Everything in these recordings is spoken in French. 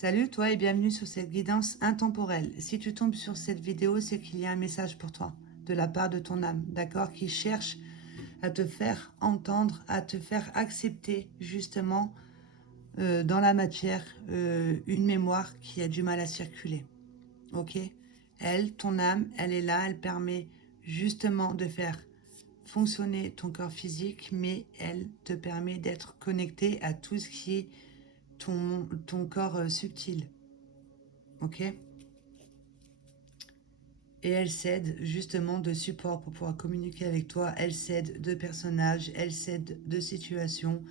Salut toi et bienvenue sur cette guidance intemporelle. Si tu tombes sur cette vidéo, c'est qu'il y a un message pour toi de la part de ton âme, d'accord, qui cherche à te faire entendre, à te faire accepter justement dans la matière une mémoire qui a du mal à circuler. Ok? Elle, ton âme, elle est là, elle permet justement de faire fonctionner ton corps physique, mais elle te permet d'être connecté à tout ce qui est ton corps subtil. Ok? Et elle s'aide justement de support pour pouvoir communiquer avec toi. Elle s'aide de personnages, elle s'aide de situations.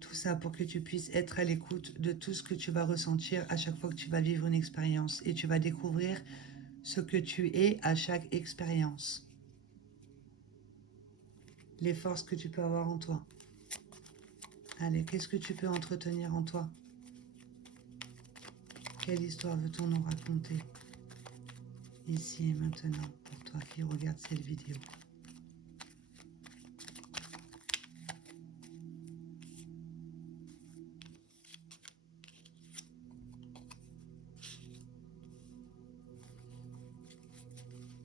Tout ça pour que tu puisses être à l'écoute de tout ce que tu vas ressentir à chaque fois que tu vas vivre une expérience. Et tu vas découvrir ce que tu es à chaque expérience. Les forces que tu peux avoir en toi. Allez, qu'est-ce que tu peux entretenir en toi? Quelle histoire veut-on nous raconter ici et maintenant pour toi qui regarde cette vidéo?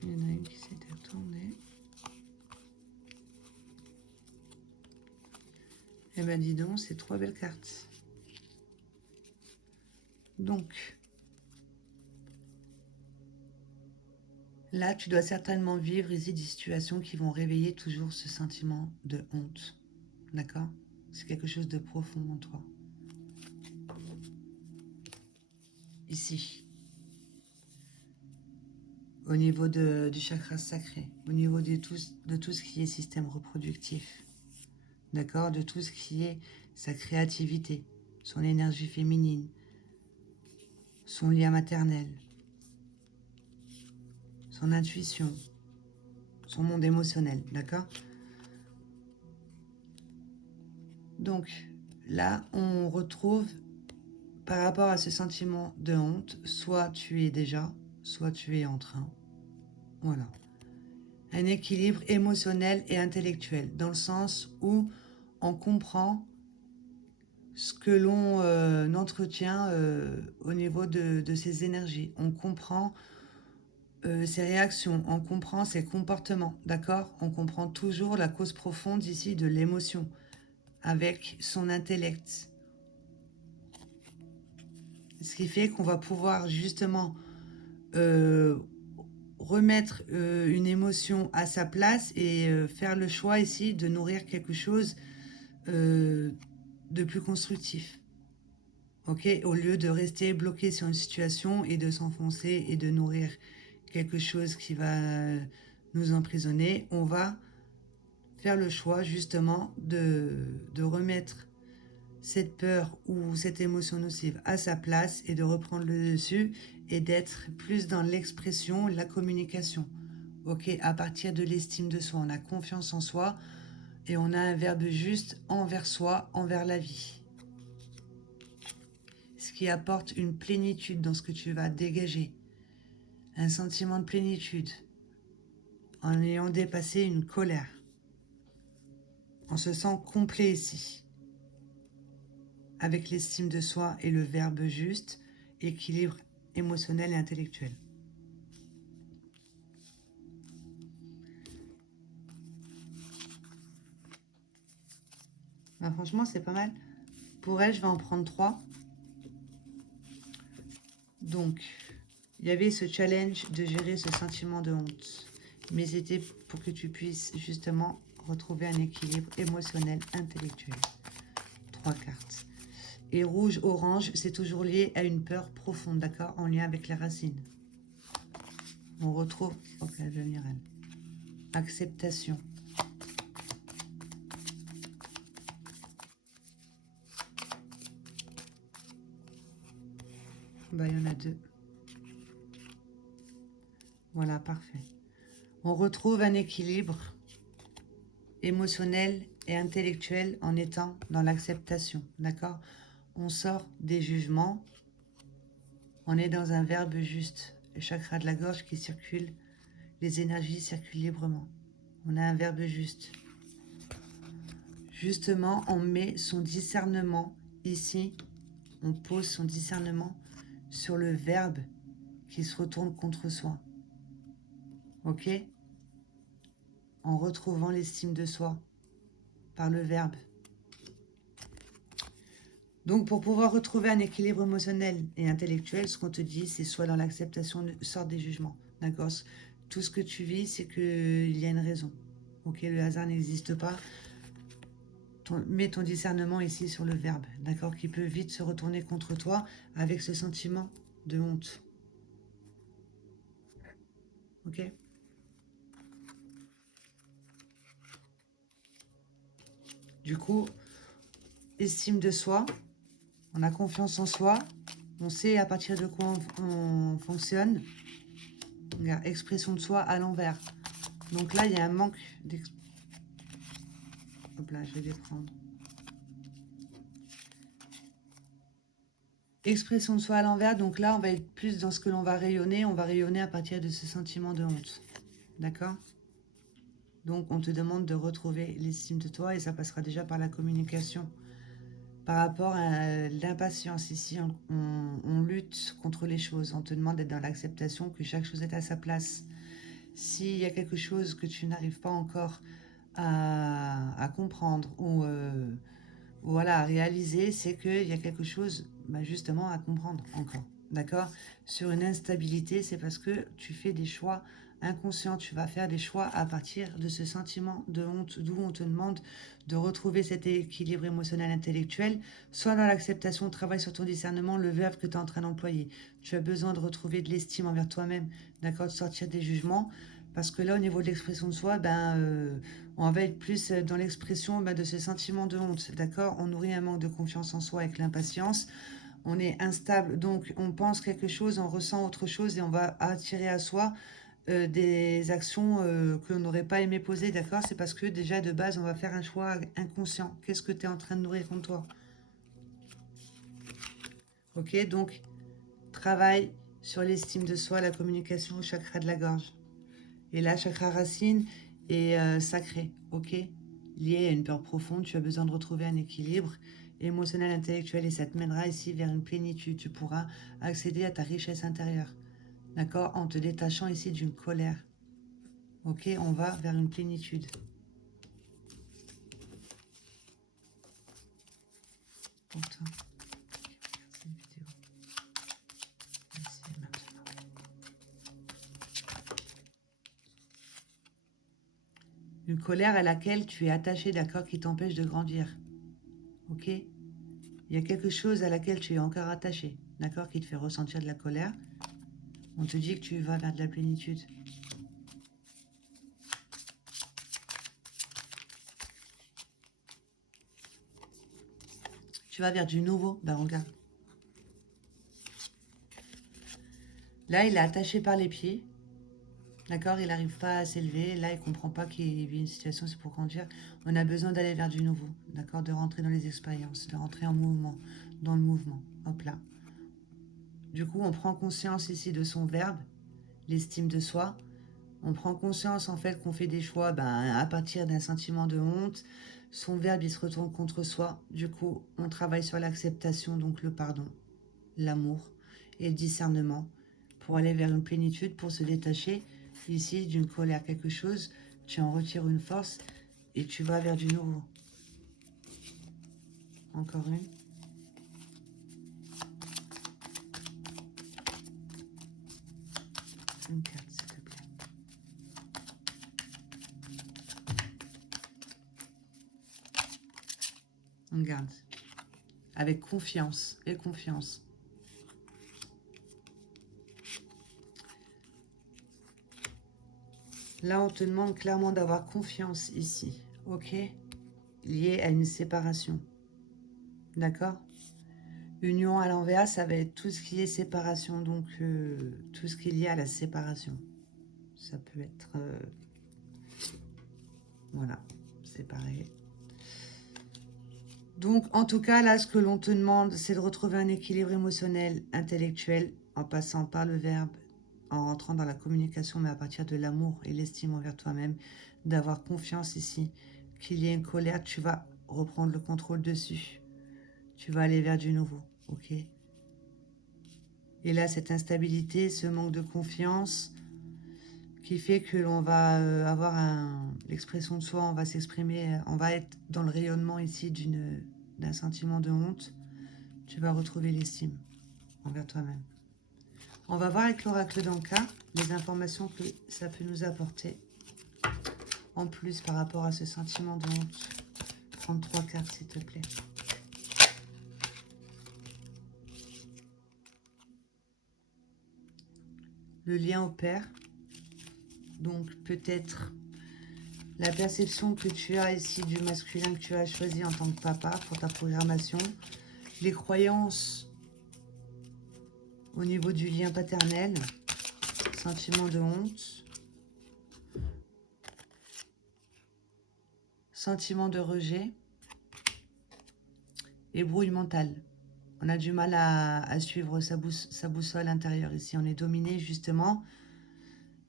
Il y en a une qui s'était retournée. Eh ben dis donc, c'est 3 belles cartes. Donc, là, tu dois certainement vivre ici des situations qui vont réveiller toujours ce sentiment de honte. D'accord? C'est quelque chose de profond en toi. Ici, au niveau du chakra sacré, au niveau de tout ce qui est système reproductif. D'accord? De tout ce qui est sa créativité, son énergie féminine, son lien maternel, son intuition, son monde émotionnel. D'accord? Donc, là, on retrouve, par rapport à ce sentiment de honte, soit tu es déjà, soit tu es en train. Voilà. Un équilibre émotionnel et intellectuel, dans le sens où on comprend ce que l'on entretient au niveau de ses énergies. On comprend ses réactions, on comprend ses comportements, d'accord? On comprend toujours la cause profonde ici de l'émotion, avec son intellect. Ce qui fait qu'on va pouvoir justement remettre une émotion à sa place et faire le choix ici de nourrir quelque chose de plus constructif. Ok, au lieu de rester bloqué sur une situation et de s'enfoncer et de nourrir quelque chose qui va nous emprisonner, on va faire le choix justement de remettre cette peur ou cette émotion nocive à sa place et de reprendre le dessus et d'être plus dans l'expression, la communication. Ok, à partir de l'estime de soi, on a confiance en soi et on a un verbe juste envers soi, envers la vie. Ce qui apporte une plénitude dans ce que tu vas dégager. Un sentiment de plénitude en ayant dépassé une colère. On se sent complet ici. Avec l'estime de soi et le verbe juste, équilibre émotionnel et intellectuel. Ben, franchement, c'est pas mal. Pour elle, je vais en prendre 3. Donc, il y avait ce challenge de gérer ce sentiment de honte. Mais c'était pour que tu puisses justement retrouver un équilibre émotionnel, intellectuel. 3 cartes. Et rouge-orange, c'est toujours lié à une peur profonde, d'accord? En lien avec les racines. On retrouve... Ok, elle va venir elle. Acceptation. Bah, il y en a 2. Voilà, parfait. On retrouve un équilibre émotionnel et intellectuel en étant dans l'acceptation, d'accord? On sort des jugements, on est dans un verbe juste. Le chakra de la gorge qui circule, les énergies circulent librement. On a un verbe juste. Justement, on met son discernement ici on pose son discernement sur le verbe qui se retourne contre soi. Ok? En retrouvant l'estime de soi par le verbe. Donc, pour pouvoir retrouver un équilibre émotionnel et intellectuel, ce qu'on te dit, c'est soit dans l'acceptation, sort des jugements. D'accord? Tout ce que tu vis, c'est qu'il y a une raison. Ok? Le hasard n'existe pas. Mets ton discernement ici sur le verbe, d'accord? Qui peut vite se retourner contre toi avec ce sentiment de honte. Ok? Du coup, estime de soi, on a confiance en soi, on sait à partir de quoi on fonctionne. Regarde, expression de soi à l'envers. Donc là, il y a un manque d'expression. Hop là, je vais les prendre. Expression de soi à l'envers, donc là, on va être plus dans ce que l'on va rayonner. On va rayonner à partir de ce sentiment de honte. D'accord? Donc, on te demande de retrouver l'estime de toi et ça passera déjà par la communication. Par rapport à l'impatience, ici, on lutte contre les choses. On te demande d'être dans l'acceptation, que chaque chose est à sa place. S'il y a quelque chose que tu n'arrives pas encore à comprendre ou voilà, à réaliser, c'est qu'il y a quelque chose justement à comprendre encore. D'accord? Sur une instabilité, c'est parce que tu fais des choix inconscients. Tu vas faire des choix à partir de ce sentiment de honte, d'où on te demande de retrouver cet équilibre émotionnel intellectuel, soit dans l'acceptation, travail sur ton discernement, le verbe que tu es en train d'employer. Tu as besoin de retrouver de l'estime envers toi-même, d'accord, de sortir des jugements, parce que là, au niveau de l'expression de soi, on va être plus dans l'expression de ce sentiment de honte, d'accord? On nourrit un manque de confiance en soi avec l'impatience. On est instable, donc on pense quelque chose, on ressent autre chose et on va attirer à soi des actions que l'on n'aurait pas aimé poser, d'accord? C'est parce que déjà de base, on va faire un choix inconscient. Qu'est-ce que tu es en train de nourrir en toi? Ok, donc travail sur l'estime de soi, la communication au chakra de la gorge. Et là, chakra racine est sacré, ok? Lié à une peur profonde, tu as besoin de retrouver un équilibre émotionnel, intellectuel, et ça te mènera ici vers une plénitude. Tu pourras accéder à ta richesse intérieure, d'accord? En te détachant ici d'une colère, ok? On va vers une plénitude. Pour toi. Cette vidéo. Ici et maintenant. Une colère à laquelle tu es attaché, d'accord, qui t'empêche de grandir, ok? Il y a quelque chose à laquelle tu es encore attaché, d'accord, qui te fait ressentir de la colère. On te dit que tu vas vers de la plénitude. Tu vas vers du nouveau. Ben regarde. Là, il est attaché par les pieds. D'accord? Il n'arrive pas à s'élever. Là, il ne comprend pas qu'il vit une situation, c'est pour grandir. On a besoin d'aller vers du nouveau. D'accord? De rentrer dans les expériences, de rentrer en mouvement, dans le mouvement. Hop là. Du coup, on prend conscience ici de son verbe, l'estime de soi. On prend conscience en fait qu'on fait des choix à partir d'un sentiment de honte. Son verbe, il se retourne contre soi. Du coup, on travaille sur l'acceptation, donc le pardon, l'amour et le discernement pour aller vers une plénitude, pour se détacher ici d'une colère, quelque chose. Tu en retires une force et tu vas vers du nouveau. Encore une. Une carte, s'il te plaît. On garde. Avec confiance et confiance. Là, on te demande clairement d'avoir confiance ici, ok? Lié à une séparation, d'accord? Union à l'envers, ça va être tout ce qui est séparation, donc tout ce qui est lié à la séparation. Ça peut être, voilà, séparé. Donc, en tout cas, là, ce que l'on te demande, c'est de retrouver un équilibre émotionnel, intellectuel, en passant par le verbe, en rentrant dans la communication, mais à partir de l'amour et l'estime envers toi-même, d'avoir confiance ici, qu'il y ait une colère, tu vas reprendre le contrôle dessus. Tu vas aller vers du nouveau. ok? Et là, cette instabilité, ce manque de confiance qui fait que l'on va avoir l'expression de soi, on va s'exprimer, on va être dans le rayonnement ici d'un sentiment de honte. Tu vas retrouver l'estime envers toi-même. On va voir avec l'oracle d'Anka les informations que ça peut nous apporter. En plus, par rapport à ce sentiment de honte, prendre 3 cartes, s'il te plaît. Le lien au père. Donc, peut-être la perception que tu as ici du masculin que tu as choisi en tant que papa pour ta programmation. Les croyances au niveau du lien paternel. Sentiment de honte. Sentiment de rejet. Et brouille mentale. On a du mal à suivre sa boussole intérieure ici. On est dominé justement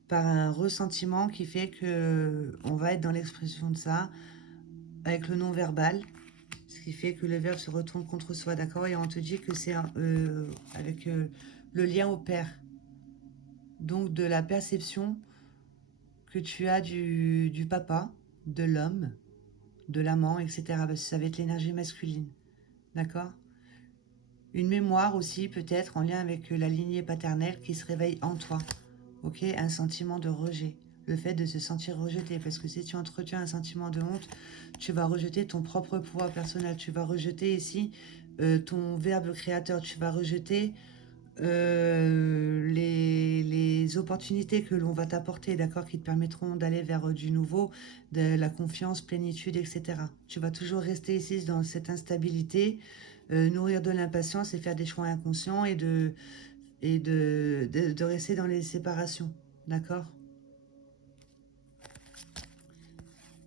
par un ressentiment qui fait que on va être dans l'expression de ça avec le non-verbal, ce qui fait que le verbe se retourne contre soi, d'accord? Et on te dit que c'est avec le lien au père. Donc de la perception que tu as du papa, de l'homme, de l'amant, etc. Parce que ça va être l'énergie masculine, d'accord? Une mémoire aussi, peut-être, en lien avec la lignée paternelle qui se réveille en toi. Ok, un sentiment de rejet. Le fait de se sentir rejeté. Parce que si tu entretiens un sentiment de honte, tu vas rejeter ton propre pouvoir personnel. Tu vas rejeter ici ton verbe créateur. Tu vas rejeter les opportunités que l'on va t'apporter, d'accord, qui te permettront d'aller vers du nouveau, de la confiance, plénitude, etc. Tu vas toujours rester ici dans cette instabilité, nourrir de l'impatience et faire des choix inconscients et de rester dans les séparations, d'accord?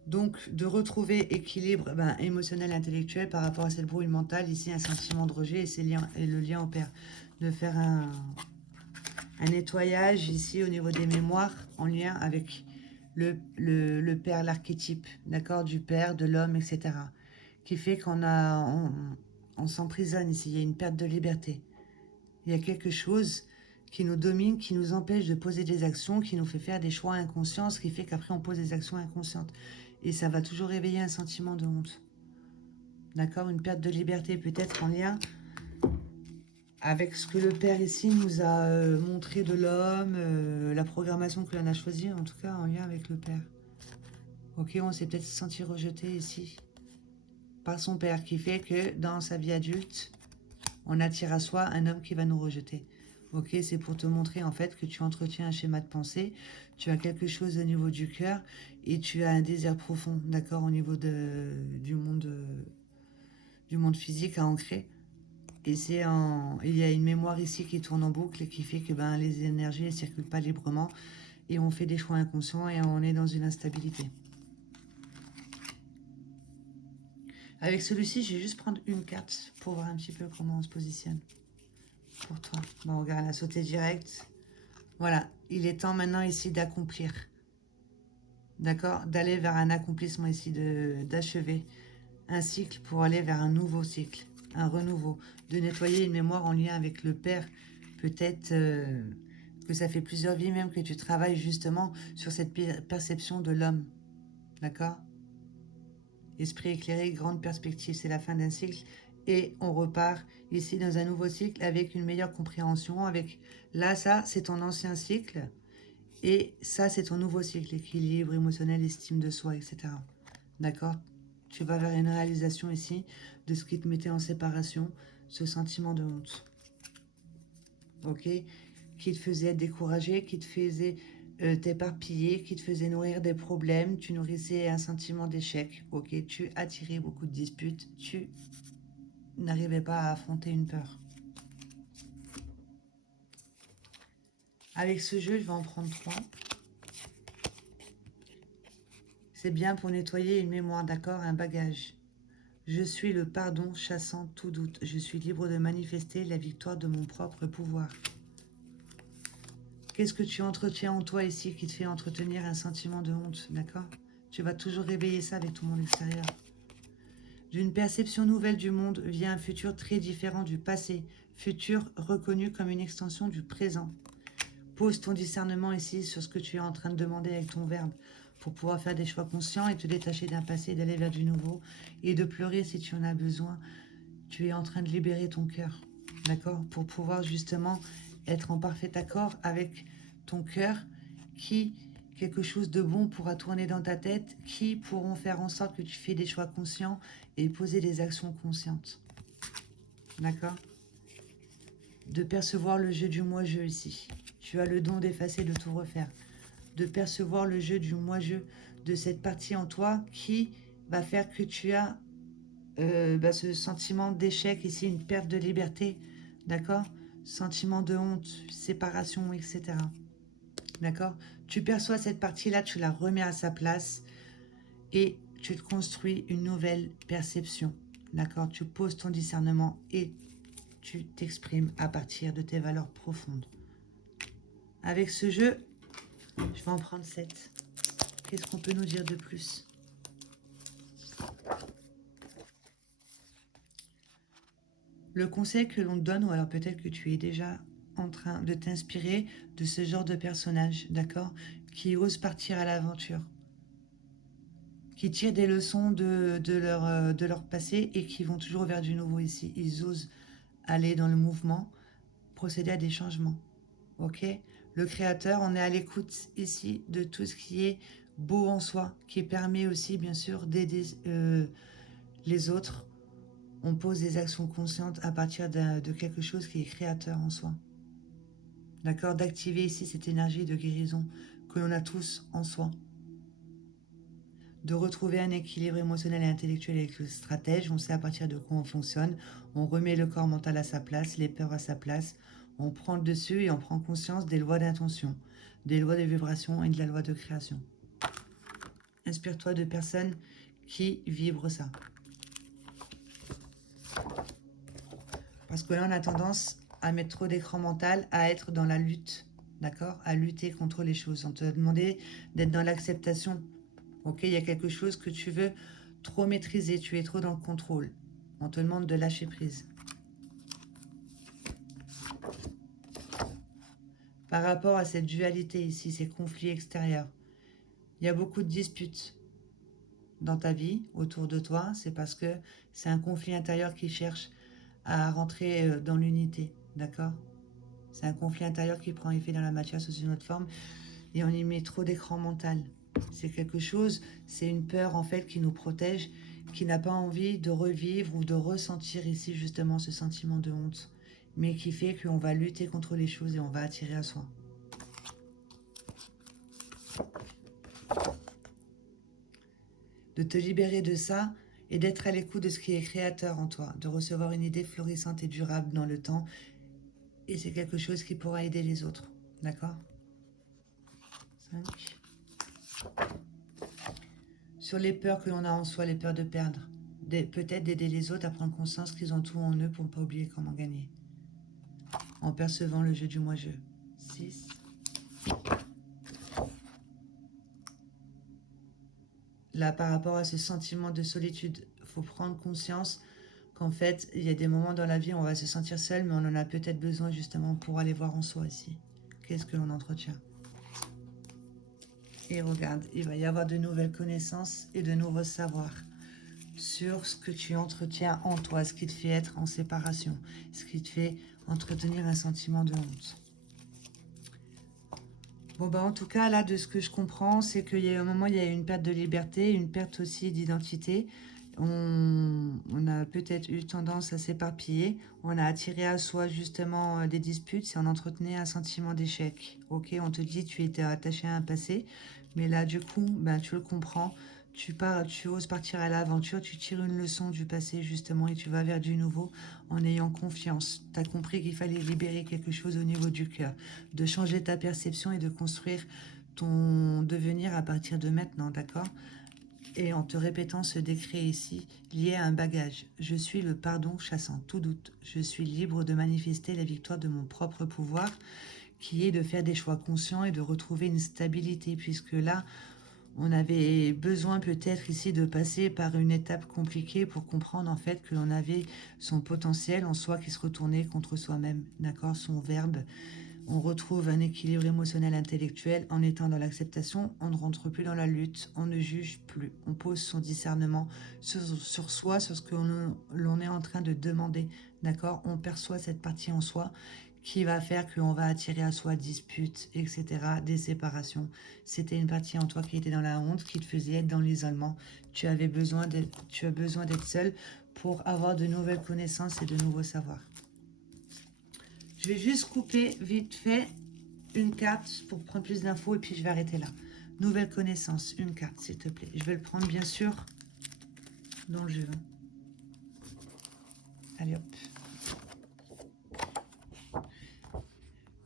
Donc, de retrouver équilibre émotionnel, intellectuel par rapport à cette brouille mentale, ici un sentiment de rejet et le lien au père. De faire un nettoyage ici au niveau des mémoires en lien avec le père, l'archétype, d'accord, du père, de l'homme, etc. Qui fait on s'emprisonne ici, il y a une perte de liberté. Il y a quelque chose qui nous domine, qui nous empêche de poser des actions, qui nous fait faire des choix inconscients, ce qui fait qu'après on pose des actions inconscientes. Et ça va toujours réveiller un sentiment de honte. D'accord? Une perte de liberté peut-être en lien avec ce que le père ici nous a montré de l'homme, la programmation que l'on a choisie, en tout cas en lien avec le père. Ok, on s'est peut-être senti rejeté ici par son père, qui fait que dans sa vie adulte, on attire à soi un homme qui va nous rejeter. Ok, c'est pour te montrer en fait que tu entretiens un schéma de pensée, tu as quelque chose au niveau du cœur et tu as un désir profond, d'accord, au niveau du monde physique à ancrer. Et il y a une mémoire ici qui tourne en boucle et qui fait que les énergies ne circulent pas librement et on fait des choix inconscients et on est dans une instabilité. Avec celui-ci, je vais juste prendre une carte pour voir un petit peu comment on se positionne pour toi. Bon, regarde, elle a sauté direct. Voilà, il est temps maintenant ici d'accomplir. D'accord? D'aller vers un accomplissement ici, d'achever un cycle pour aller vers un nouveau cycle, un renouveau, de nettoyer une mémoire en lien avec le père. Peut-être que ça fait plusieurs vies même que tu travailles justement sur cette perception de l'homme. D'accord? Esprit éclairé, grande perspective, c'est la fin d'un cycle. Et on repart ici dans un nouveau cycle avec une meilleure compréhension. Là, ça, c'est ton ancien cycle. Et ça, c'est ton nouveau cycle, équilibre émotionnel, estime de soi, etc. D'accord? Tu vas vers une réalisation ici de ce qui te mettait en séparation, ce sentiment de honte. Ok? Qui te faisait être découragé, qui te faisait t'éparpiller, qui te faisait nourrir des problèmes, tu nourrissais un sentiment d'échec. Ok? Tu attirais beaucoup de disputes, tu n'arrivais pas à affronter une peur. Avec ce jeu, je vais en prendre 3. C'est bien pour nettoyer une mémoire, d'accord? Un bagage. Je suis le pardon chassant tout doute. Je suis libre de manifester la victoire de mon propre pouvoir. Qu'est-ce que tu entretiens en toi ici qui te fait entretenir un sentiment de honte, d'accord? Tu vas toujours réveiller ça avec tout le monde extérieur. D'une perception nouvelle du monde via un futur très différent du passé, futur reconnu comme une extension du présent. Pose ton discernement ici sur ce que tu es en train de demander avec ton verbe pour pouvoir faire des choix conscients et te détacher d'un passé, d'aller vers du nouveau et de pleurer si tu en as besoin. Tu es en train de libérer ton cœur, d'accord? Pour pouvoir justement être en parfait accord avec ton cœur qui, quelque chose de bon pourra tourner dans ta tête, qui pourront faire en sorte que tu fais des choix conscients et poser des actions conscientes. D'accord? De percevoir le jeu du moi-je ici. Tu as le don d'effacer, de tout refaire. De percevoir le jeu du moi-je, de cette partie en toi qui va faire que tu as ce sentiment d'échec ici, une perte de liberté, d'accord? Sentiment de honte, séparation, etc. D'accord? Tu perçois cette partie-là, tu la remets à sa place et tu te construis une nouvelle perception. D'accord? Tu poses ton discernement et tu t'exprimes à partir de tes valeurs profondes. Avec ce jeu, je vais en prendre 7. Qu'est-ce qu'on peut nous dire de plus? Le conseil que l'on te donne, ou alors peut-être que tu es déjà en train de t'inspirer de ce genre de personnage, d'accord? Qui osent partir à l'aventure, qui tirent des leçons de leur passé et qui vont toujours vers du nouveau ici. Ils osent aller dans le mouvement, procéder à des changements, ok? Le créateur, on est à l'écoute ici de tout ce qui est beau en soi, qui permet aussi bien sûr d'aider les autres. On pose des actions conscientes à partir de quelque chose qui est créateur en soi. D'accord? D'activer ici cette énergie de guérison que l'on a tous en soi. De retrouver un équilibre émotionnel et intellectuel avec le stratège. On sait à partir de quoi on fonctionne. On remet le corps mental à sa place, les peurs à sa place. On prend le dessus et on prend conscience des lois d'intention, des lois de vibration et de la loi de création. Inspire-toi de personnes qui vibrent ça. Parce que là, on a tendance à mettre trop d'écran mental, à être dans la lutte, d'accord? À lutter contre les choses. On te demandé d'être dans l'acceptation. Ok, il y a quelque chose que tu veux trop maîtriser, tu es trop dans le contrôle. On te demande de lâcher prise. Par rapport à cette dualité ici, ces conflits extérieurs, il y a beaucoup de disputes dans ta vie, autour de toi. C'est parce que c'est un conflit intérieur qui cherche à rentrer dans l'unité, d'accord? C'est un conflit intérieur qui prend effet dans la matière sous une autre forme et on y met trop d'écran mental. C'est quelque chose, c'est une peur en fait qui nous protège, qui n'a pas envie de revivre ou de ressentir ici justement ce sentiment de honte, mais qui fait qu'on va lutter contre les choses et on va attirer à soi. De te libérer de ça et d'être à l'écoute de ce qui est créateur en toi, de recevoir une idée florissante et durable dans le temps, et c'est quelque chose qui pourra aider les autres, d'accord? 5. Sur les peurs que l'on a en soi, les peurs de perdre, peut-être d'aider les autres à prendre conscience qu'ils ont tout en eux pour ne pas oublier comment gagner. En percevant le jeu du moi-je. 6. Là, par rapport à ce sentiment de solitude, il faut prendre conscience qu'en fait, il y a des moments dans la vie où on va se sentir seul, mais on en a peut-être besoin justement pour aller voir en soi ici. Qu'est-ce que l'on entretient? Et regarde, il va y avoir de nouvelles connaissances et de nouveaux savoirs sur ce que tu entretiens en toi, ce qui te fait être en séparation, ce qui te fait entretenir un sentiment de honte. Bon, bah en tout cas, là, de ce que je comprends, c'est qu'il y a un moment, il y a une perte de liberté, une perte aussi d'identité. On a peut-être eu tendance à s'éparpiller. On a attiré à soi justement des disputes si on entretenait un sentiment d'échec. Ok, on te dit tu étais attaché à un passé, mais là du coup, ben, tu le comprends. Tu oses partir à l'aventure, tu tires une leçon du passé justement et tu vas vers du nouveau en ayant confiance. Tu as compris qu'il fallait libérer quelque chose au niveau du cœur, de changer ta perception et de construire ton devenir à partir de maintenant, d'accord? Et en te répétant ce décret ici, lié à un bagage. Je suis le pardon chassant tout doute. Je suis libre de manifester la victoire de mon propre pouvoir, qui est de faire des choix conscients et de retrouver une stabilité, puisque là, On avait besoin peut-être ici de passer par une étape compliquée pour comprendre en fait que l'on avait son potentiel en soi qui se retournait contre soi-même, d'accord? Son verbe. On retrouve un équilibre émotionnel intellectuel en étant dans l'acceptation, on ne rentre plus dans la lutte, on ne juge plus, on pose son discernement sur soi, sur ce que l'on est en train de demander, d'accord? On perçoit cette partie en soi qui va faire qu'on va attirer à soi disputes, etc., des séparations. C'était une partie en toi qui était dans la honte, qui te faisait être dans l'isolement. Tu as besoin d'être seul pour avoir de nouvelles connaissances et de nouveaux savoirs. Je vais juste couper vite fait une carte pour prendre plus d'infos et puis je vais arrêter là. Nouvelle connaissance, une carte s'il te plaît. Je vais le prendre bien sûr dans le jeu. Allez hop.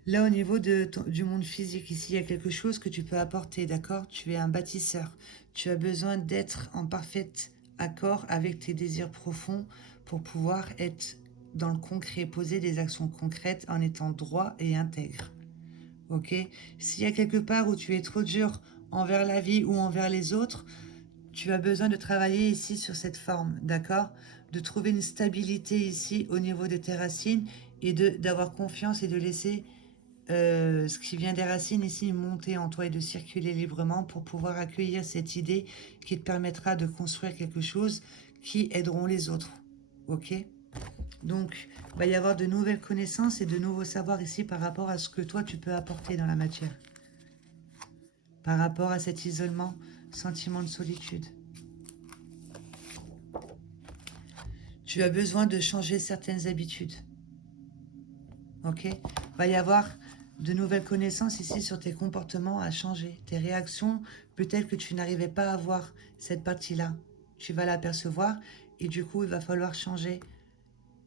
Là au niveau du monde physique, ici il y a quelque chose que tu peux apporter, d'accord? Tu es un bâtisseur. Tu as besoin d'être en parfait accord avec tes désirs profonds pour pouvoir être dans le concret, poser des actions concrètes en étant droit et intègre. Ok? S'il y a quelque part où tu es trop dur envers la vie ou envers les autres, tu as besoin de travailler ici sur cette forme, d'accord? De trouver une stabilité ici au niveau de tes racines et d'avoir confiance et de laisser ce qui vient des racines ici monter en toi et de circuler librement pour pouvoir accueillir cette idée qui te permettra de construire quelque chose qui aideront les autres. Ok? Donc, il va y avoir de nouvelles connaissances et de nouveaux savoirs ici par rapport à ce que toi, tu peux apporter dans la matière. Par rapport à cet isolement, sentiment de solitude. Tu as besoin de changer certaines habitudes. Ok? Il va y avoir de nouvelles connaissances ici sur tes comportements à changer. Tes réactions, peut-être que tu n'arrivais pas à voir cette partie-là. Tu vas l'apercevoir et du coup, il va falloir changer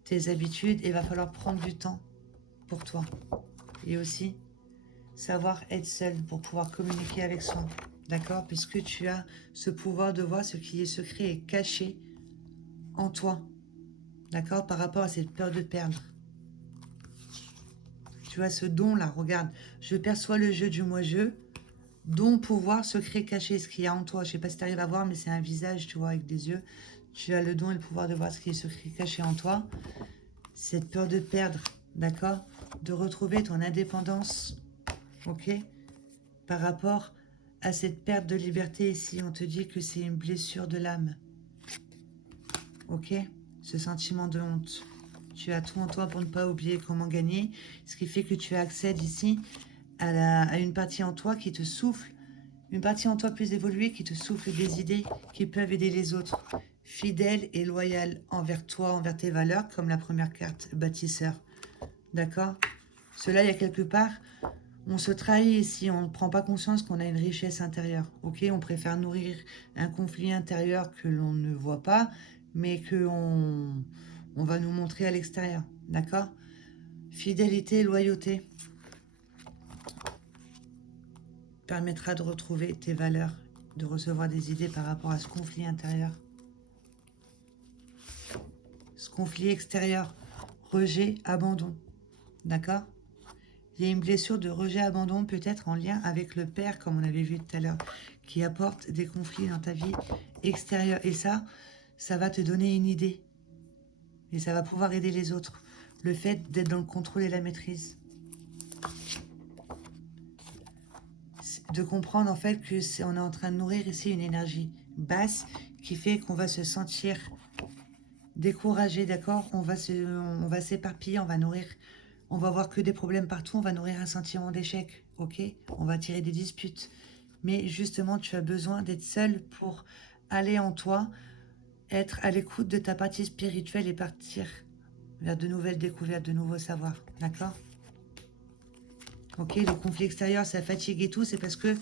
tes habitudes et il va falloir prendre du temps pour toi. Et aussi, savoir être seul pour pouvoir communiquer avec soi. D'accord? Puisque tu as ce pouvoir de voir ce qui est secret et caché en toi. D'accord? Par rapport à cette peur de perdre. Tu as ce don-là, regarde. Je perçois le jeu du moi-je. Don, pouvoir, secret, caché, ce qu'il y a en toi. Je ne sais pas si tu arrives à voir, mais c'est un visage, tu vois, avec des yeux. Tu as le don et le pouvoir de voir ce qui est secret, caché en toi. Cette peur de perdre, d'accord? De retrouver ton indépendance, ok? Par rapport à cette perte de liberté ici, on te dit que c'est une blessure de l'âme. Ok? Ce sentiment de honte. Tu as tout en toi pour ne pas oublier comment gagner, ce qui fait que tu accèdes ici à une partie en toi qui te souffle, une partie en toi plus évoluée qui te souffle des idées qui peuvent aider les autres. Fidèle et loyal envers toi, envers tes valeurs, comme la première carte, bâtisseur. D'accord? Cela, il y a quelque part, on se trahit ici, on ne prend pas conscience qu'on a une richesse intérieure. Ok, on préfère nourrir un conflit intérieur que l'on ne voit pas, mais que on va nous montrer à l'extérieur. D'accord? Fidélité, loyauté permettra de retrouver tes valeurs, de recevoir des idées par rapport à ce conflit intérieur. Ce conflit extérieur, rejet, abandon. D'accord? Il y a une blessure de rejet-abandon peut-être en lien avec le père, comme on avait vu tout à l'heure, qui apporte des conflits dans ta vie extérieure. Et ça va te donner une idée. Et ça va pouvoir aider les autres. Le fait d'être dans le contrôle et la maîtrise. De comprendre en fait que on est en train de nourrir ici une énergie basse qui fait qu'on va se sentir découragé, d'accord? On va s'éparpiller, on va nourrir, on va voir que des problèmes partout, on va nourrir un sentiment d'échec, ok? On va tirer des disputes. Mais justement, tu as besoin d'être seul pour aller en toi, être à l'écoute de ta partie spirituelle et partir vers de nouvelles découvertes, de nouveaux savoirs, d'accord? Ok, le conflit extérieur, ça fatigue et tout, c'est parce que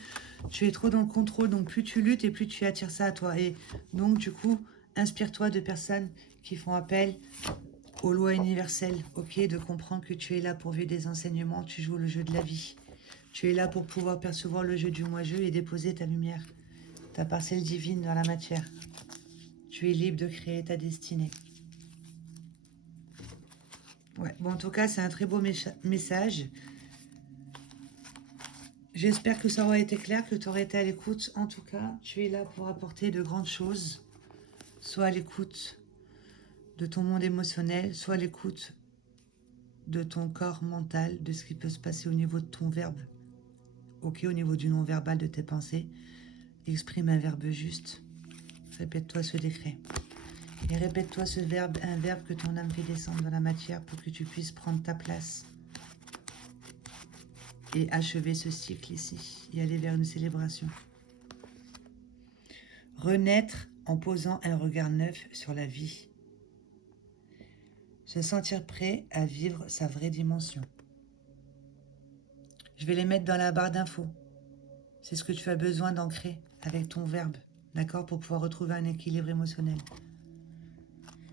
tu es trop dans le contrôle, donc plus tu luttes et plus tu attires ça à toi. Et donc, du coup, inspire-toi de personnes qui font appel aux lois universelles, ok, de comprendre que tu es là pour vivre des enseignements, tu joues le jeu de la vie. Tu es là pour pouvoir percevoir le jeu du moi-je et déposer ta lumière, ta parcelle divine dans la matière. Tu es libre de créer ta destinée. Ouais, bon, en tout cas, c'est un très beau message. J'espère que ça aura été clair, que tu aurais été à l'écoute. En tout cas, tu es là pour apporter de grandes choses. Soit à l'écoute de ton monde émotionnel, soit à l'écoute de ton corps mental, de ce qui peut se passer au niveau de ton verbe. Ok, au niveau du non-verbal de tes pensées. Exprime un verbe juste. Répète-toi ce décret. Et répète-toi ce verbe, un verbe que ton âme fait descendre dans la matière pour que tu puisses prendre ta place. Et achever ce cycle ici. Et aller vers une célébration. Renaître en posant un regard neuf sur la vie. Se sentir prêt à vivre sa vraie dimension. Je vais les mettre dans la barre d'infos. C'est ce que tu as besoin d'ancrer avec ton verbe, d'accord, pour pouvoir retrouver un équilibre émotionnel.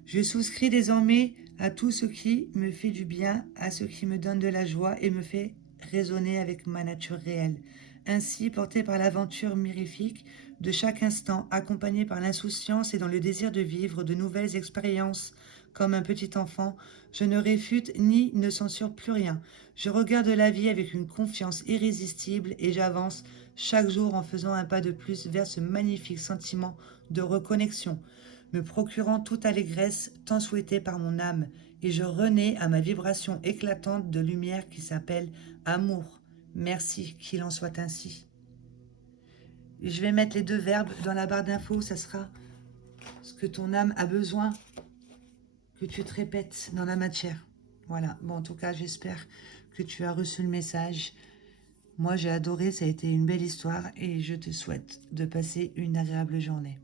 Je souscris désormais à tout ce qui me fait du bien, à ce qui me donne de la joie et me fait résonner avec ma nature réelle. Ainsi, porté par l'aventure mirifique de chaque instant, accompagné par l'insouciance et dans le désir de vivre de nouvelles expériences comme un petit enfant, je ne réfute ni ne censure plus rien. Je regarde la vie avec une confiance irrésistible et j'avance chaque jour en faisant un pas de plus vers ce magnifique sentiment de reconnexion, me procurant toute allégresse tant souhaitée par mon âme, et je renais à ma vibration éclatante de lumière qui s'appelle amour. Merci, qu'il en soit ainsi. Et je vais mettre les deux verbes dans la barre d'infos, ça sera ce que ton âme a besoin que tu te répètes dans la matière. Voilà, bon en tout cas j'espère que tu as reçu le message. Moi j'ai adoré, ça a été une belle histoire et je te souhaite de passer une agréable journée.